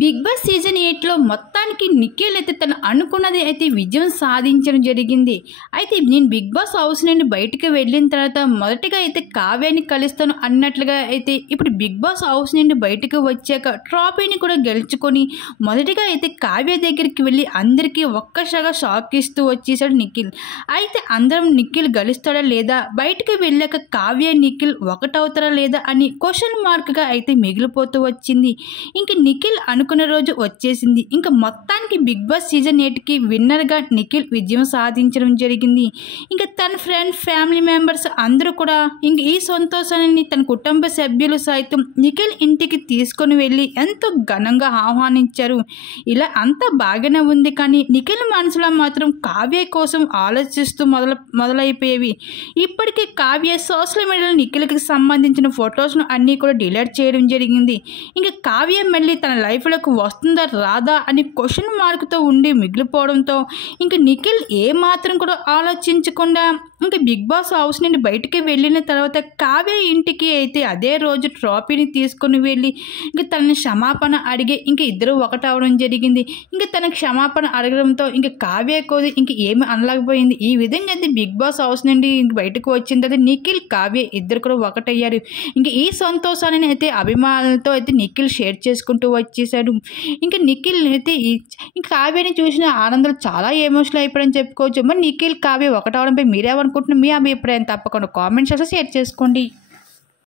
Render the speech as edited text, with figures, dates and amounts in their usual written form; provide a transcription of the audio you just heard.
Big boss season 8లో మొత్తానికి నిఖిల్ అయితే తను అనుకున్నది అయితే విజయం సాధించడం జరిగింది. అయితే నేను బిగ్ బాస్ హౌస్ నుండి బయటికి వెళ్ళిన తర్వాత మొదటిగా అయితే కావ్యాన్ని కలుస్తాను అన్నట్లుగా అయితే ఇప్పుడు బిగ్ బాస్ హౌస్ నుండి బయటకు వచ్చాక ట్రాఫీని కూడా గెలుచుకొని మొదటిగా అయితే కావ్య దగ్గరికి వెళ్ళి అందరికీ ఒక్కసారిగా షాక్ ఇస్తూ వచ్చేసాడు నిఖిల్. అయితే అందరం నిఖిల్ గెలుస్తాడా లేదా, బయటికి వెళ్ళాక కావ్య నిఖిల్ ఒకటవుతారా లేదా అని క్వశ్చన్ మార్క్గా అయితే మిగిలిపోతూ వచ్చింది. ఇంక నిఖిల్ అనుకున్న రోజు వచ్చేసింది. ఇంకా మొత్తానికి బిగ్ బాస్ సీజన్ 8కి విన్నర్గా నిఖిల్ విజయం సాధించడం జరిగింది. ఇంకా తన ఫ్రెండ్ ఫ్యామిలీ మెంబర్స్ అందరూ కూడా ఇంక ఈ సంతోషాన్ని తన కుటుంబ సభ్యులు సైతం నిఖిల్ ఇంటికి తీసుకొని వెళ్ళి ఎంతో ఘనంగా ఆహ్వానించారు. ఇలా అంతా బాగానే ఉంది, కానీ నిఖిల్ మనసులో మాత్రం కావ్య కోసం ఆలోచిస్తూ మొదలైపోయేవి. ఇప్పటికే కావ్య సోషల్ మీడియాలో నిఖిల్కి సంబంధించిన ఫొటోస్ను అన్నీ కూడా డిలీట్ చేయడం జరిగింది. ఇంకా కావ్య మళ్ళీ తన లైఫ్లోకి వస్తుందా రాదా అని క్వశ్చన్ మార్క్తో ఉండి మిగిలిపోవడంతో ఇంక నిఖిల్ ఏమాత్రం కూడా ఆలోచించకుండా ఇంకా బిగ్ బాస్ హౌస్ నుండి బయటికి వెళ్ళిన తర్వాత కావ్య ఇంటికి అయితే అదే రోజు ట్రాఫీని తీసుకొని వెళ్ళి ఇంకా తనని క్షమాపణ అడిగి ఇంక ఇద్దరు ఒకటవడం జరిగింది. ఇంకా తన క్షమాపణ అడగడంతో ఇంక కావ్య కోది ఇంక ఏమి అనలేకపోయింది. ఈ విధంగా అయితే బిగ్ బాస్ హౌస్ నుండి ఇంక బయటకు వచ్చిన తర్వాత నిఖిల్ కావ్య ఇద్దరు కూడా ఒకటయ్యారు. ఇంక ఈ సంతోషాన్ని అయితే అభిమానులతో అయితే నిఖిల్ షేర్ చేసుకుంటూ వచ్చేసాడు. ఇంకా నిఖిల్ అయితే ఇంకా కావ్యని చూసిన ఆనందాలు చాలా ఎమోషనల్ అయిపోయాడని చెప్పుకోవచ్చు. మరి నిఖిల్ కావ్య ఒకటవడంపై మీరేమనుకుంటున్నారు? మీ అభిప్రాయం తప్పకుండా కామెంట్స్ షేర్ చేసుకోండి.